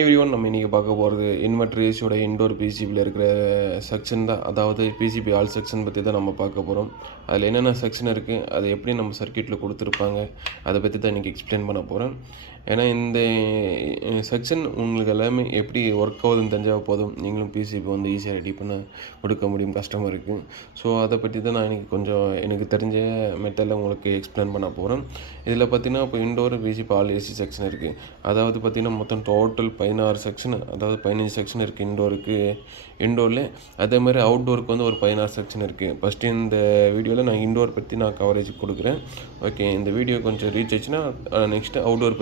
Everyone நம்ம இன்றைக்கி பார்க்க போகிறது இன்வெர்டர் ஏசியோட இன்டோர் பிசிபியில் இருக்கிற செக்ஷன் தான். அதாவது பிசிபி ஆல் செக்ஷன் பற்றி தான் நம்ம பார்க்க போகிறோம். அதில் என்னென்ன செக்ஷன் இருக்குது, அதை எப்படி நம்ம சர்க்யூட்டில் கொடுத்துருப்பாங்க, அதை பற்றி தான் இன்றைக்கி எக்ஸ்பிளைன் பண்ண போகிறேன். ஏன்னா இந்த செக்ஷன் உங்களுக்கு எல்லாமே எப்படி ஒர்க் ஆகுதுன்னு தெரிஞ்சால் போதும், நீங்களும் பிசிபி வந்து ஈஸியாக ரெடி பண்ண கொடுக்க முடியும் கஸ்டமருக்கு. ஸோ அதை பற்றி தான் நான் இன்றைக்கி கொஞ்சம் எனக்கு தெரிஞ்ச மெத்தடில் உங்களுக்கு எக்ஸ்பிளைன் பண்ண போகிறேன். இதில் பார்த்தீங்கன்னா இப்போ indoor PCB all AC section இருக்குது. அதாவது பார்த்திங்கன்னா மொத்தம் டோட்டல் 16 செக்ஷன், அதாவது 15 செக்ஷன் இருக்குது இன்டோரில். அதே மாதிரி அவுட்டோருக்கு வந்து ஒரு 16 செக்ஷன் இருக்குது. ஃபஸ்ட்டு இந்த வீடியோவில் நான் இன்டோர் பற்றி நான் கவரேஜ் கொடுக்குறேன். ஓகே, இந்த வீடியோ கொஞ்சம் ரீச் ஆச்சுன்னா நெக்ஸ்ட்டு அவுட்டோர்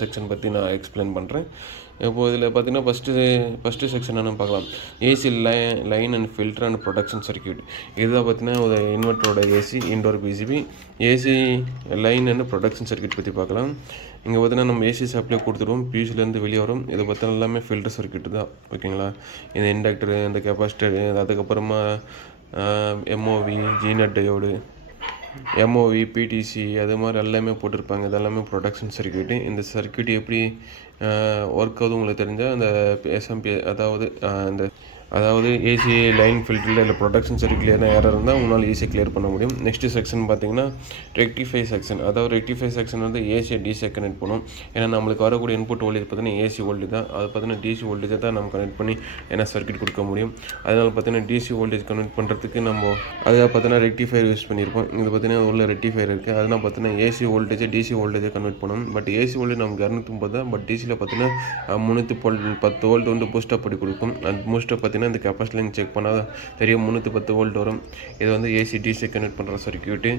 செக்ஷன் பற்றி நான் எக்ஸ்பிளைன் பண்ணுறேன். இப்போது இதில் பார்த்தீங்கன்னா ஃபஸ்ட்டு செக்ஷன் என்னென்னு பார்க்கலாம். AC line and filter and protection circuit. இதுதான் பார்த்தீங்கன்னா ஒரு இன்வெர்ட்டரோட AC indoor PCB AC line and protection circuit பற்றி பார்க்கலாம். இங்கே பார்த்தீங்கன்னா நம்ம ஏசி சப்ளை கொடுத்துருவோம், பியூஸ்லேருந்து வெளியே வரும். இதை பார்த்தா எல்லாமே ஃபில்டர் சர்க்யூட் தான். ஓகேங்களா, இந்த இண்டக்டரு, இந்த கெப்பாசிட்டரு, அதுக்கப்புறமா எம்ஓவி, ஜீனட் டயோடு, எம்ஓவி, பிடிசி, அது மாதிரி எல்லாமே போட்டிருப்பாங்க. இதெல்லாமே ப்ரொடக்ஷன் சர்க்யூட்டு. இந்த சர்க்யூட் எப்படி ஒர்க் ஆகுது உங்களுக்கு தெரிஞ்சால் அந்த எஸ்எம்பி, அதாவது ஏசி லைன் ஃபில்டரில் இல்லை ப்ரொடக்ஷன் சர்க்யூட்டில் என்ன ஏரர் இருந்தால் உங்களால் ஈஸியாக கிளியர் பண்ண முடியும். நெக்ஸ்ட்டு செக்ஷன் பார்த்தீங்கன்னா ரெக்டிஃபை செக்ஷன். அதாவது ரெக்டிஃபை செக்ஷன் வந்து ஏசியை டிசியை கனெக்ட் பண்ணும். ஏன்னா நம்மளுக்கு வரக்கூடிய இன்புட் வோல்டேஜ் பார்த்தீங்கன்னா ஏசி வோல்டேஜ் தான். அது பார்த்தீங்கன்னா டிசி வோல்டேஜை தான் நம்ம கனெக்ட் பண்ணி என்ன சர்க்யூட் கொடுக்க முடியும். அதனால் பார்த்தீங்கன்னா டிசி வோல்டேஜ் கனெக்ட் பண்ணுறதுக்கு நம்ம அதை பார்த்தீங்கன்னா ரெக்டிஃபையர் யூஸ் பண்ணியிருப்போம். இது பார்த்தீங்கன்னா உள்ள ரெக்டிஃபையர் இருக்குது. அதனால் பார்த்தீங்கன்னா ஏசி வோல்டேஜை டிசி வோல்டேஜை கன்வெர்ட் பண்ணணும். பட் ஏசி வோல்டேஜ் நமக்கு 230 தான். பட் டிசியில் பார்த்தீங்கன்னா 310 வோல்ட் வந்து பூஸ்டப் பண்ணி கொடுக்கும். அந்த பூஸ்டப் பார்த்தீங்கன்னா இந்த கெப்பாசிட்டியில் செக் பண்ணால் தெரியும் 310 வோல்ட் வரும். இது வந்து ஏசி டிசி கனெக்ட் பண்ணுற சர்க்யூட்டு.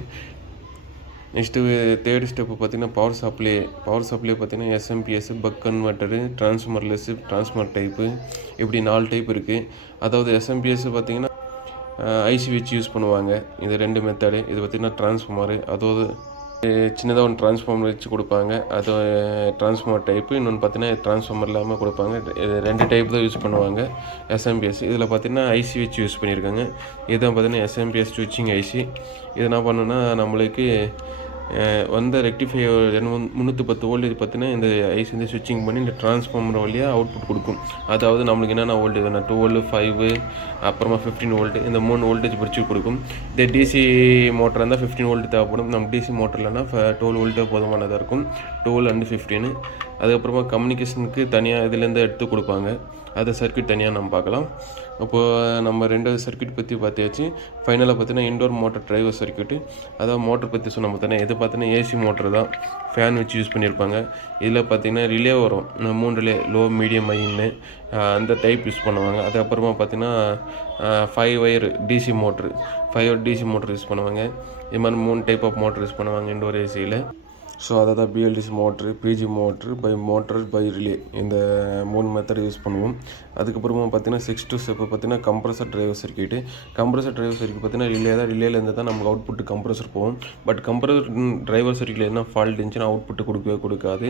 நெக்ஸ்ட்டு தேர்ட் ஸ்டெப்பு பார்த்தீங்கன்னா பவர் சப்ளை பார்த்தீங்கன்னா SMPS, buck converter, டிரான்ஸ்ஃபார்மர்லெஸ், transformer type, இப்படி 4 டைப் இருக்குது. அதாவது எஸ்எம்பிஎஸ் பார்த்தீங்கன்னா ஐசி வச்சு யூஸ் பண்ணுவாங்க. இது 2 மெத்தடு. இது பார்த்திங்கன்னா டிரான்ஸ்ஃபார்மரு, அதாவது சின்னதாக ஒன்று டிரான்ஸ்ஃபார்மர் வச்சு கொடுப்பாங்க, அது டிரான்ஸ்ஃபார்மர் டைப்பு. இன்னொன்று பார்த்தீங்கன்னா டிரான்ஸ்ஃபார்மர் இல்லாமல் கொடுப்பாங்க. இது 2 டைப் தான் யூஸ் பண்ணுவாங்க எஸ்எம்பிஎஸ். இதில் பார்த்தீங்கன்னா ஐசி வச்சு யூஸ் பண்ணியிருக்காங்க. இதுதான் பார்த்தீங்கன்னா எஸ்எம்பிஎஸ் ஸ்விட்சிங் ஐசி. இது என்ன பண்ணுன்னா நம்மளுக்கு வந்த ரெக்டிஃபை 310 வோல்டேஜ் பார்த்தீங்கன்னா இந்த ஐசி வந்து ஸ்விட்சிங் பண்ணி இந்த டிரான்ஸ்ஃபார்மர் வழியாக அவுட்புட் கொடுக்கும். அதாவது நம்மளுக்கு என்னென்ன வோல்டேஜ் வேணும், 12, 5, அப்புறமா 15 வோல்ட்டு, இந்த 3 வோல்டேஜ் பிரித்து கொடுக்கும். இந்த டிசி மோட்டர் இருந்தால் 15 வோல்ட் தேவைப்படும். நம்ம டிசி மோட்டர்லன்னா 12 வோல்ட்டே போதுமானதாக இருக்கும், 12 and 15. அதுக்கப்புறமா கம்யூனிகேஷனுக்கு தனியாக இதுலேருந்து எடுத்து கொடுப்பாங்க. அதை சர்க்யூட் தனியாக நம்ம பார்க்கலாம். அப்போது நம்ம 2வது சர்க்யூட் பற்றி பார்த்தியாச்சு. ஃபைனலாக பார்த்தீங்கன்னா இன்டோர் மோட்டர் டிரைவர் சர்க்யூட்டு. அதாவது மோட்டர் பற்றி சொன்ன பார்த்தீங்கன்னா இது பார்த்தீங்கன்னா ஏசி மோட்டர் தான், ஃபேன் வச்சு யூஸ் பண்ணியிருப்பாங்க. இதில் பார்த்தீங்கன்னா ரிலே வரும், 3 ரிலே, லோ, மீடியம், ஹைன்னு அந்த டைப் யூஸ் பண்ணுவாங்க. அதுக்கப்புறமா பார்த்தீங்கன்னா 5 wire DC motor, 5 wire DC motor use பண்ணுவாங்க. இது மாதிரி 3 டைப் ஆஃப் மோட்ரு யூஸ் பண்ணுவாங்க இன்டோர் ஏசியில். ஸோ அதை தான் BLDC motor, PG motor, by relay, இந்த 3 மெத்தட் யூஸ் பண்ணுவோம். அதுக்கப்புறமா பார்த்தீங்கன்னா 6th ஸ்டெப்பு பார்த்தீங்கன்னா compressor driver circuit. Compressor driver circuit பார்த்தீங்கன்னா ரிலேலேருந்து தான் நமக்கு அவுட்புட்டு கம்ப்ரஸர் போகும். பட் கம்ப்ரஸர் டிரைவர் சர்க்யூட்டில் என்ன ஃபால்ட் இருந்துச்சுன்னா அவுட்புட்டு கொடுக்காது.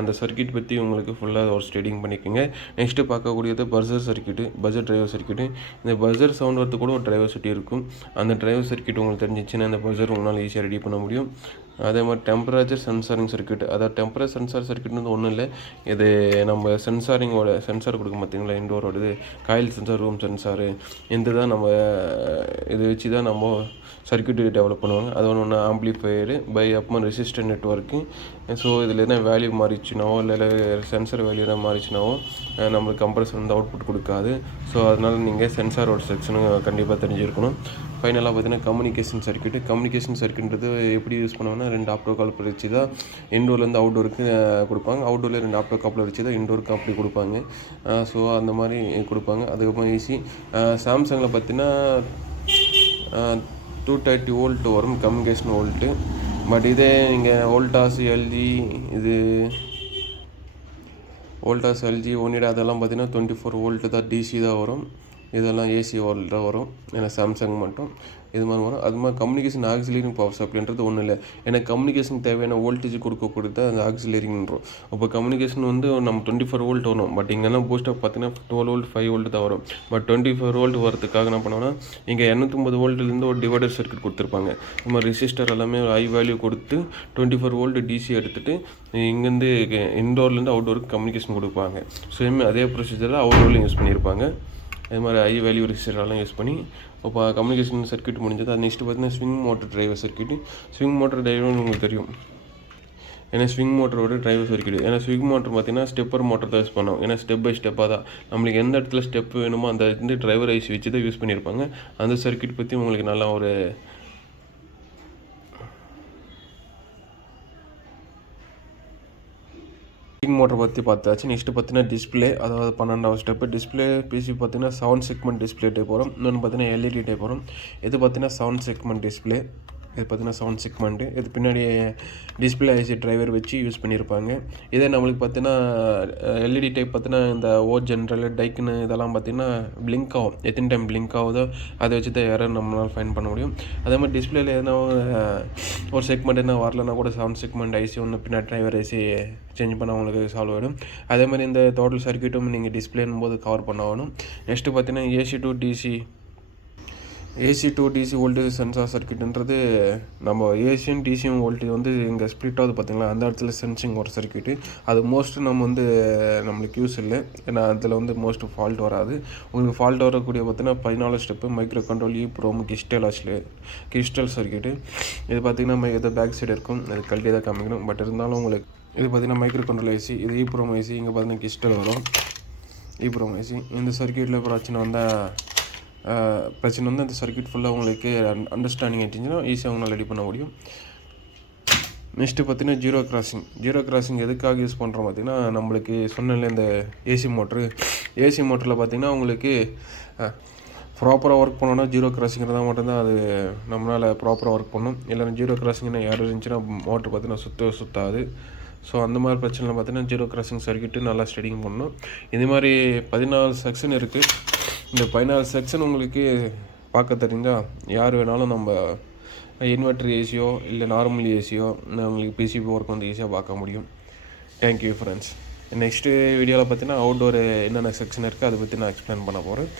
அந்த சர்க்யூட் பற்றி உங்களுக்கு ஃபுல்லாக ஒரு ஸ்டடிங் பண்ணிக்கோங்க. நெக்ஸ்ட்டு பார்க்கக்கூடியது பஜர் டிரைவர் சர்க்யூட்டு. இந்த பஜர் சவுண்ட் வரது கூட ஒரு டிரைவர் சர்க்யூட் இருக்கும். அந்த டிரைவர் சர்க்யூட் உங்களுக்கு தெரிஞ்சிச்சுன்னா இந்த பஜர் உங்களால் ஈஸியாக ரெடி பண்ண முடியும். அதே மாதிரி டெம்பரேச்சர் சென்சாரிங் சர்க்யூட். அதாவது டெம்பரேச்சர் சென்சார் சர்க்யூட் ஒன்றும் இல்லை, இது நம்ம சென்சார் கொடுக்கும் பார்த்தீங்களா, இன்டோரோடது காயில் சென்சார், ரூம் சென்சாரு, இந்த தான் நம்ம இதை வச்சு தான் நம்ம சர்க்யூட் டெவலப் பண்ணுவாங்க. அது ஒன்று ஆம்பிளிஃபையரு அப்புறமா ரெசிஸ்டர் நெட்ஒர்க்கு. ஸோ இதில் என்ன வேல்யூ மாறிச்சுனாவோ இல்லை சென்சார் வேல்யூ என்ன மாறிச்சுனாவோ நம்மளுக்கு கம்ப்ரஸர் வந்து அவுட்புட் கொடுக்காது. ஸோ அதனால் நீங்கள் சென்சாரோட செக்ஷனும் கண்டிப்பாக தெரிஞ்சிருக்கணும். ஃபைனலாக பார்த்தீங்கன்னா கம்யூனிகேஷன் சர்க்யூட்ன்றது எப்படி யூஸ் பண்ணுவோம்னா 2 ஆப்டோ காப்ளர் வச்சு தான் இன்டோர்லேருந்து அவுட்டோருக்கு கொடுப்பாங்க. அவுட்டோரில் 2 ஆப்டோ காப்ளர் வச்சு தான் இன்டோருக்கு அப்படி கொடுப்பாங்க. ஸோ அந்த மாதிரி கொடுப்பாங்க. அதுக்கப்புறம் ஈஸி சாம்சங்கில் பார்த்தீங்கன்னா 230 வோல்ட் வரும் கம்யூனிகேஷன் வோல்ட்டு. பட் இதே நீங்கள் வோல்டாஸ், எல்ஜி, ஒனிடா அதெல்லாம் பார்த்தீங்கன்னா 24 வோல்ட்டு தான், டிசி தான் வரும். இதெல்லாம் ஏசி தான் வரும். ஏன்னா சாம்சங் மட்டும் இது மாதிரி வரும். அது மாதிரி கம்யூனிகேஷன் ஆக்சிலரிங் பவர் சப்ளைன்றது ஒன்றும் இல்லை. ஏன்னா கம்யூனிகேஷனுக்கு தேவையான வோல்டேஜ் கொடுக்கக்கூடியது அந்த ஆக்சிலரிங்ன்றோம். இப்போ கம்யூனிகேஷன் வந்து நம்ம 24 வோல்ட் வரும். பட் இங்கெல்லாம் பூஸ்டப் பார்த்தீங்கன்னா 12 வோல்ட் 5 வோல்ட் தான் வரும். பட் 24 வோல்ட் வரதுக்காக என்ன பண்ணுவோம்னா இங்கே 250 வோல்ட்லேருந்து ஒரு டிவைடர் சர்க்யூட் கொடுத்துருப்பாங்க. இந்த மாதிரி ரெசிஸ்டர் எல்லாமே ஹை வேல்யூ கொடுத்து 24 வோல்ட் டிசி எடுத்துகிட்டு இங்கேருந்து இன்டோர்லேருந்து அவுட்டோருக்கு கம்யூனிகேஷன் கொடுப்பாங்க. சேம் அதே ப்ரொசீஜரில் அவுட்டோர்லையும் யூஸ் பண்ணியிருப்பாங்க. இது மாதிரி ஹை வேல்யூ ரெசிஸ்டரெல்லாம் யூஸ் பண்ணி இப்போ கம்யூனிகேஷன் சர்க்யூட் முடிஞ்சது. அது நெக்ஸ்ட்டு பார்த்தீங்கன்னா swing motor driver circuit. Swing motor டிரைவர்னு உங்களுக்கு தெரியும். ஏன்னா ஸ்விங் மோட்டரோட டிரைவர் சர்க்யூட். ஏன்னா ஸ்விங் மோட்டர் பார்த்தீங்கன்னா ஸ்டெப்பர் மோட்டர் தான் யூஸ் பண்ணோம். ஏன்னா ஸ்டெப் பை ஸ்டெப்பாக தான் நம்மளுக்கு எந்த இடத்துல ஸ்டெப் வேணுமோ அந்த வந்து டிரைவர் ஐசி வச்சு தான் யூஸ் பண்ணியிருப்பாங்க. அந்த சர்க்யூட் பற்றி உங்களுக்கு நல்லா ஒரு ஸ்விங் மோட்டர் பற்றி பார்த்தாச்சு. நெக்ஸ்ட்டு பார்த்தீங்கன்னா டிஸ்பிளே, அதாவது 12வது ஸ்டெப்பு. டிஸ்பிளே பிசி பார்த்தீங்கன்னா 7 செக்மெண்ட் டிஸ்பிளே டைப் வரும். இன்னொன்று பார்த்தீங்கன்னா எல்இடி டைப் வரும். இது பார்த்தீங்கன்னா 7 செக்மெண்ட் டிஸ்பிளே. இது பார்த்தீங்கன்னா 7 செக்மெண்ட்டு. இது பின்னாடி டிஸ்பிளே ஐசி டிரைவர் வச்சு யூஸ் பண்ணியிருப்பாங்க. இதே நம்மளுக்கு பார்த்தீங்கன்னா எல்இடி டைப் பார்த்தீங்கன்னா இந்த ஜென்ரல் டைக்குன்னு இதெல்லாம் பார்த்தீங்கன்னா பிளிங்க் ஆகும். எத்தனை டைம் பிளிங்க் ஆகுதோ அதை வச்சு தான் யாரும் நம்மளால் ஃபைன் பண்ண முடியும். அதே மாதிரி டிஸ்பிளேல எதனா ஒரு செக்மெண்ட் என்ன வரலன்னா கூட 7 செக்மெண்ட் ஐசி ஒன்று பின்னாடி டிரைவர் ஐசி சேஞ்ச் பண்ண உங்களுக்கு சால்வ் ஆகிடும். அதே மாதிரி இந்த டோட்டல் சர்க்யூட்டும் நீங்கள் டிஸ்பிளேன்னும் போது கவர் பண்ண ஆகணும். நெக்ஸ்ட்டு பார்த்தீங்கன்னா AC to DC voltage sensor சர்க்யூட்ன்றது நம்ம ஏசியும் டிசியும் வோல்டேஜ் வந்து இங்கே ஸ்ப்ளிட் ஆகுது பார்த்தீங்களா, அந்த இடத்துல சென்சிங் ஒரு சர்க்யூட்டு. அது மோஸ்ட்டு நம்ம வந்து நம்மளுக்கு யூஸ் இல்லை. ஏன்னா அதில் வந்து மோஸ்ட்டு ஃபால்ட் வராது. உங்களுக்கு ஃபால்ட் வரக்கூடிய பார்த்தீங்கன்னா 14 step micro control from crystal circuit. இது பார்த்திங்கன்னா இது பேக் சைடு இருக்கும். அது கழட்டி தான் காமிக்கணும். பட் இருந்தாலும் உங்களுக்கு இது பார்த்திங்கன்னா மைக்ரோ கண்ட்ரோல் ஐசி, இது ப்ரோம் ஐசி. இங்கே பார்த்தீங்கன்னா கிறிஸ்டல் வரும் ப்ரோம் ஐசி. இந்த சர்க்யூட்டில் பிரச்சனை வந்து அந்த சர்க்யூட் ஃபுல்லாக உங்களுக்கு அண்டர்ஸ்டாண்டிங் ஆகிட்டுச்சுன்னா ஈஸியாக அவங்களால ரெடி பண்ண முடியும். நெக்ஸ்ட்டு பார்த்தீங்கன்னா ஜீரோ கிராசிங் எதுக்காக யூஸ் பண்ணுறோம் பார்த்திங்கன்னா, நம்மளுக்கு சொன்னல இந்த ஏசி மோட்டரில் பார்த்திங்கன்னா உங்களுக்கு ப்ராப்பராக ஒர்க் பண்ணோன்னா ஜீரோ கிராசிங் இருந்தால் மட்டும்தான் அது நம்மளால் ப்ராப்பராக ஒர்க் பண்ணணும். இல்லைன்னா ஜீரோ கிராசிங்னா யாரும் இருந்துச்சுன்னா மோட்ரு பார்த்திங்கன்னா சுத்தாது. ஸோ அந்த மாதிரி பிரச்சனை பார்த்தீங்கன்னா ஜீரோ கிராசிங் சர்க்யூட்டு நல்லா ஸ்டடிங் பண்ணணும். இது மாதிரி 14 செக்ஷன் இருக்குது. இந்த 14 செக்ஷன் உங்களுக்கு பார்க்க தெரிஞ்சால் யார் வேணாலும் நம்ம இன்வெர்டர் ஏசியோ இல்லை நார்மல் ஏசியோ உங்களுக்கு பிசிபி ஒர்க் வந்து ஈஸியாக பார்க்க முடியும். Thank you friends. நெக்ஸ்ட்டு வீடியோவில் பார்த்தீங்கன்னா அவுட்டோர் என்னென்ன செக்ஷன் இருக்குது அதை பற்றி நான் எக்ஸ்பிளைன் பண்ண போகிறேன்.